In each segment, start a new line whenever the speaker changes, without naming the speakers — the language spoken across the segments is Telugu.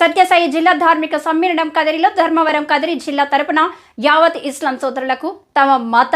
సత్యసాయి జిల్లా ధార్మిక సమ్మేళనం కదిరిలో ధర్మవరం కదిరి జిల్లా తరపున యావత్ ఇస్లాం సోదరులకు తమ మత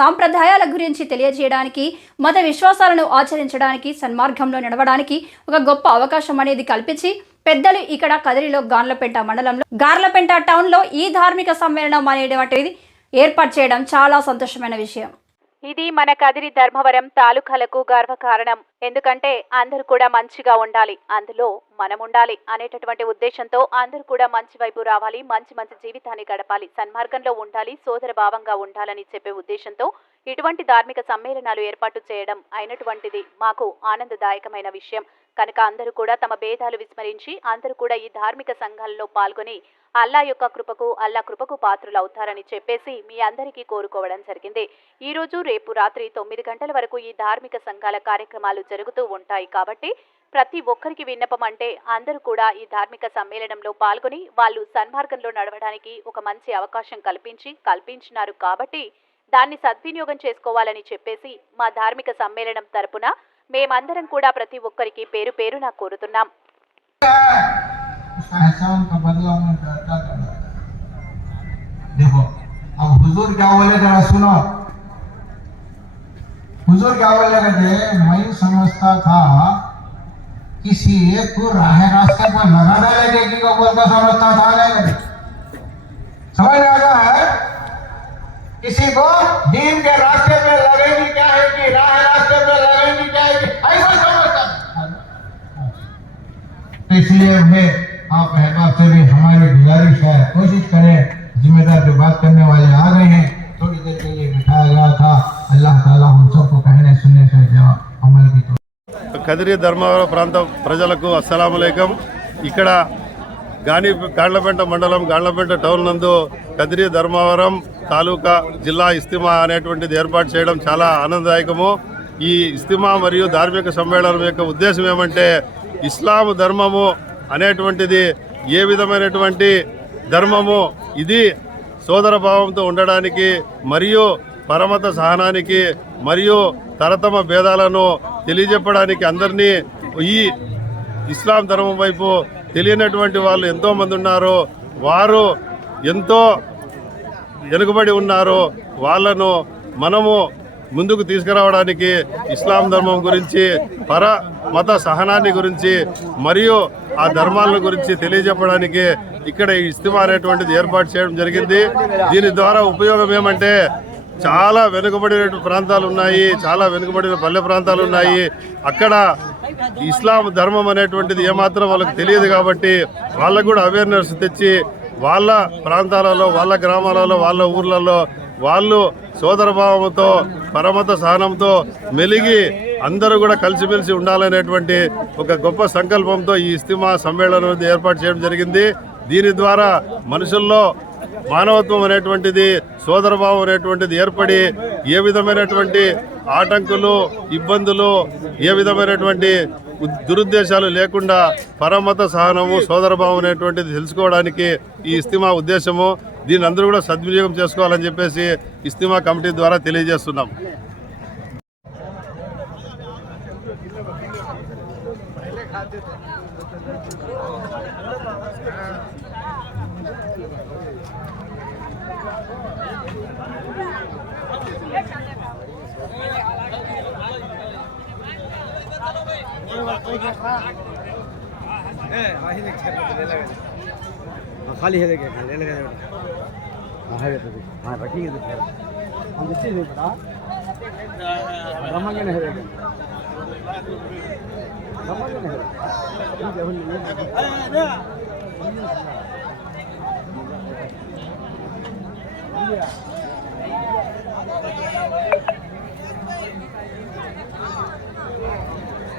సాంప్రదాయాల గురించి తెలియజేయడానికి మత విశ్వాసాలను ఆచరించడానికి సన్మార్గంలో నడవడానికి ఒక గొప్ప అవకాశం అనేది కల్పించి పెద్దలు ఇక్కడ కదిరిలో గార్లపేట మండలంలో గార్లపేట టౌన్లో ఈ ధార్మిక సమ్మేళనం అనేటువంటిది ఏర్పాటు చేయడం చాలా సంతోషమైన విషయం.
ఇది మన కదిరి ధర్మవరం తాలూకాలకు గర్వకారణం. ఎందుకంటే అందరూ కూడా మంచిగా ఉండాలి. అందులో మనం ఉండాలి అనేటటువంటి ఉద్దేశంతో అందరూ కూడా మంచి వైపు రావాలి మంచి మంచి జీవితాన్ని గడపాలి సన్మార్గంలో ఉండాలి సోదర భావంగా ఉండాలని చెప్పే ఉద్దేశంతో ఇటువంటి ధార్మిక సమ్మేళనాలు ఏర్పాటు చేయడం అయినటువంటిది మాకు ఆనందదాయకమైన విషయం. కనుక అందరూ కూడా తమ భేదాలు విస్మరించి అందరూ కూడా ఈ ధార్మిక సంఘాలలో పాల్గొని అల్లా యొక్క కృపకు అల్లా కృపకు పాత్రులు అవుతారని చెప్పేసి మీ అందరికీ కోరుకోవడం జరిగింది. ఈ రోజు రేపు రాత్రి తొమ్మిది గంటల వరకు ఈ ధార్మిక సంఘాల కార్యక్రమాలు జరుగుతూ ఉంటాయి కాబట్టి ప్రతి ఒక్కరికి విన్నపం అంటే అందరూ కూడా ఈ ధార్మిక సమ్మేళనంలో పాల్గొని వాళ్ళు సన్మార్గంలో నడవడానికి ఒక మంచి అవకాశం కల్పించి కల్పించినారు కాబట్టి దాన్ని సద్వినియోగం చేసుకోవాలని చెప్పేసి మా ధార్మిక సమ్మేళనం తరపున మేమందరం కూడా ప్రతి ఒక్కరికి పేరు పేరున కోరుతున్నాం
उसका एहसान का बदला मैं क्या करना देखो अब हुजूर क्या बोले जरा सुनो हुजूर क्या बोले कहते मैं समझता था किसी एक को राह रास्ते पर लगा डालेंगे कि को बोल कर समझता था नहीं समझ में आता है किसी को दीन के रास्ते पे लगेगी क्या है कि राह रास्ते पे लगेगी क्या है कि ऐसा समझता था तो इसलिए मैं आप अहबाब से भी हमारी गुजारिश है कोशिश करें जिम्मेदार जो बात करने वाले आ गए हैं थोड़ी देर के लिए बिठाया गया था अल्लाह ताला हम सबको कहने सुनने से जवाब अमल की तो
కదిరి ధర్మవరం ప్రాంత ప్రజలకు అస్సలాములైకం ఇక్కడ గాని గాండ్లపేట మండలం గాండ్లపేట టౌన్ నందు కదిరి ధర్మవరం తాలూకా జిల్లా ఇస్తిమా అనేటువంటిది ఏర్పాటు చేయడం చాలా ఆనందదాయకము. ఈ ఇస్తిమా మరియు ధార్మిక సమ్మేళనం యొక్క ఉద్దేశం ఏమంటే ఇస్లాం ధర్మము అనేటువంటిది ఏ విధమైనటువంటి ధర్మము ఇది సోదర భావంతో ఉండడానికి మరియు పరమత సహనానికి మరియు తరతమ భేదాలను తెలియజెప్పడానికి అందరినీ ఈ ఇస్లాం ధర్మం వైపు తెలియనటువంటి వాళ్ళు ఎంతోమంది ఉన్నారు వారు ఎంతో వెనుకబడి ఉన్నారు వాళ్ళను మనము ముందుకు తీసుకురావడానికి ఇస్లాం ధర్మం గురించి పర మత సహనాన్ని గురించి మరియు ఆ ధర్మాల గురించి తెలియజెప్పడానికి ఇక్కడ ఈ ఇస్తిమా అనేటువంటిది ఏర్పాటు చేయడం జరిగింది. దీని ద్వారా ఉపయోగం ఏమంటే చాలా వెనుకబడిన ప్రాంతాలు ఉన్నాయి చాలా వెనుకబడిన పల్లె ప్రాంతాలు ఉన్నాయి. అక్కడ ఇస్లాం ధర్మం అనేటువంటిది ఏమాత్రం వాళ్ళకి తెలియదు కాబట్టి వాళ్ళకు కూడా అవేర్నెస్ తెచ్చి వాళ్ళ ప్రాంతాలలో వాళ్ళ గ్రామాలలో వాళ్ళ ఊర్లలో వాళ్ళు సోదరభావంతో పరమత సహనంతో మెలిగి అందరూ కూడా కలిసిమెలిసి ఉండాలనేటువంటి ఒక గొప్ప సంకల్పంతో ఈ ఇస్తిమా సమ్మేళనం ఏర్పాటు చేయడం జరిగింది. దీని ద్వారా మనుషుల్లో మానవత్వం అనేటువంటిది సోదరభావం అనేటువంటిది ఏర్పడి ఏ విధమైనటువంటి ఆటంకులు ఇబ్బందులు ఏ విధమైనటువంటి దురుద్దేశాలు లేకుండా పరమత సహనము సోదరభావం అనేటువంటిది తెలుసుకోవడానికి ఈ ఇస్తిమా ఉద్దేశము. దీన్ని అందరూ కూడా సద్వినియోగం చేసుకోవాలని చెప్పేసి ఇస్తిమా కమిటీ ద్వారా తెలియజేస్తున్నాం.
खाली है देखिए ले लगा हाँ है तो हाँ रखेंगे तो हम किसी नहीं पता रमांगे नहीं रहेगा रमांगे नहीं हम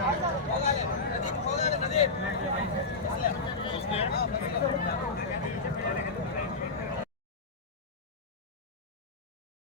儿子。